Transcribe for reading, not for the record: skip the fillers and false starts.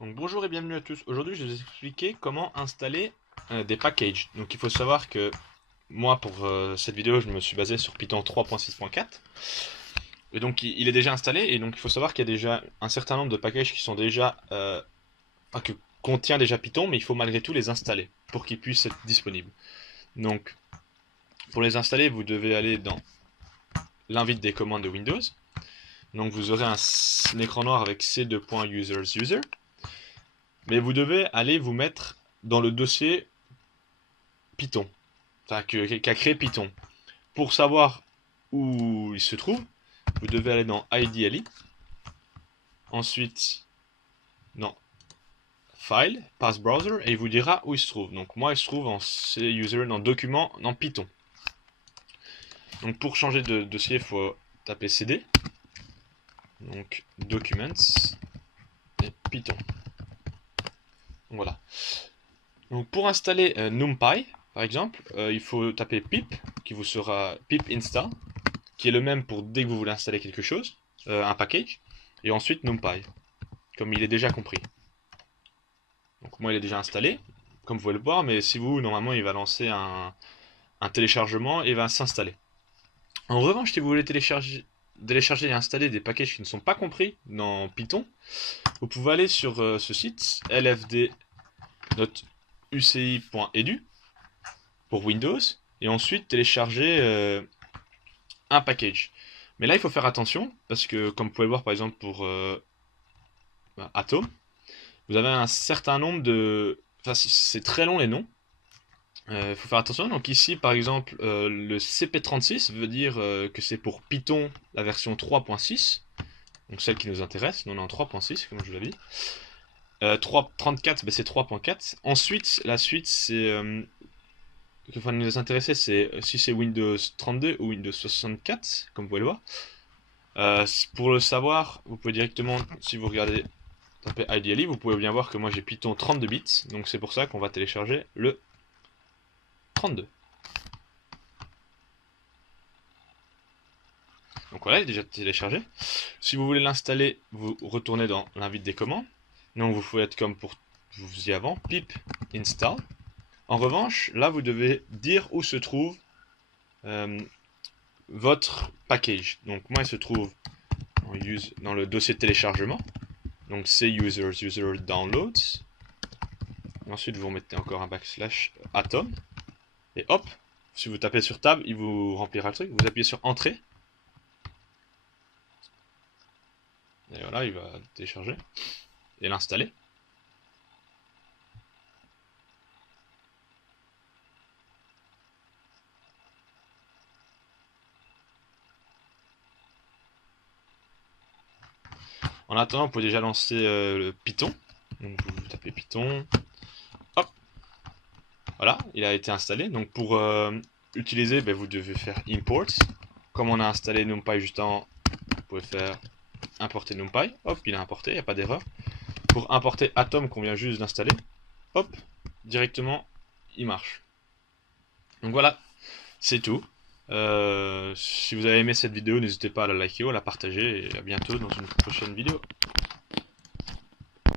Donc bonjour et bienvenue à tous. Aujourd'hui je vais vous expliquer comment installer des packages. Donc il faut savoir que moi pour cette vidéo je me suis basé sur Python 3.6.4 et donc il est déjà installé et donc il faut savoir qu'il y a déjà un certain nombre de packages qui sont déjà que contient déjà Python, mais il faut malgré tout les installer pour qu'ils puissent être disponibles. Donc pour les installer vous devez aller dans l'invite des commandes de Windows. Donc vous aurez un écran noir avec c2.users-user. Mais vous devez aller vous mettre dans le dossier Python, enfin qu'a créé Python. Pour savoir où il se trouve, vous devez aller dans IDLE, ensuite dans File, Path Browser, et il vous dira où il se trouve. Donc moi il se trouve en C-User, dans Document, dans Python. Donc pour changer de dossier, il faut taper CD, donc Documents, et Python. Donc, voilà. Donc pour installer NumPy, par exemple, il faut taper pip, qui vous sera pip install, qui est le même pour dès que vous voulez installer quelque chose, un package, et ensuite NumPy, comme il est déjà compris. Donc moi il est déjà installé, comme vous pouvez le voir, mais si vous, normalement il va lancer un téléchargement et va s'installer. En revanche, si vous voulez télécharger et installer des packages qui ne sont pas compris dans Python, vous pouvez aller sur ce site lfd.uci.edu pour Windows, et ensuite télécharger un package. Mais là, il faut faire attention, parce que, comme vous pouvez le voir par exemple pour Atom, vous avez un certain nombre de... Enfin, c'est très long les noms. Il faut faire attention. Donc ici, par exemple, le CP36 veut dire que c'est pour Python, la version 3.6. Donc celle qui nous intéresse. Nous, on est en 3.6, comme je vous l'avais dit. 34, ben, c'est 3.4. Ensuite, la suite, c'est... ce qui va nous intéresser, c'est si c'est Windows 32 ou Windows 64, comme vous pouvez le voir. Pour le savoir, vous pouvez directement, si vous regardez, taper IDLE, vous pouvez bien voir que moi j'ai Python 32 bits, donc c'est pour ça qu'on va télécharger le 32. Donc voilà, il est déjà téléchargé. Si vous voulez l'installer, vous retournez dans l'invite des commandes. Donc vous pouvez être comme pour vous faisiez avant, pip install. En revanche, là vous devez dire où se trouve votre package. Donc moi il se trouve dans le dossier de téléchargement. Donc c'est users, user downloads. Et ensuite vous remettez encore un backslash atom. Et hop, si vous tapez sur tab, il vous remplira le truc. Vous appuyez sur entrée. Et voilà, il va télécharger et l'installer. En attendant, vous pouvez déjà lancer le Python. Donc vous tapez Python. Hop. Voilà, il a été installé. Donc pour utiliser, ben, vous devez faire import. Comme on a installé NumPy juste avant, vous pouvez faire importer NumPy. Hop, il a importé, il n'y a pas d'erreur. Pour importer Atom qu'on vient juste d'installer, hop, directement, il marche. Donc voilà, c'est tout. Si vous avez aimé cette vidéo, n'hésitez pas à la liker ou à la partager. Et à bientôt dans une prochaine vidéo.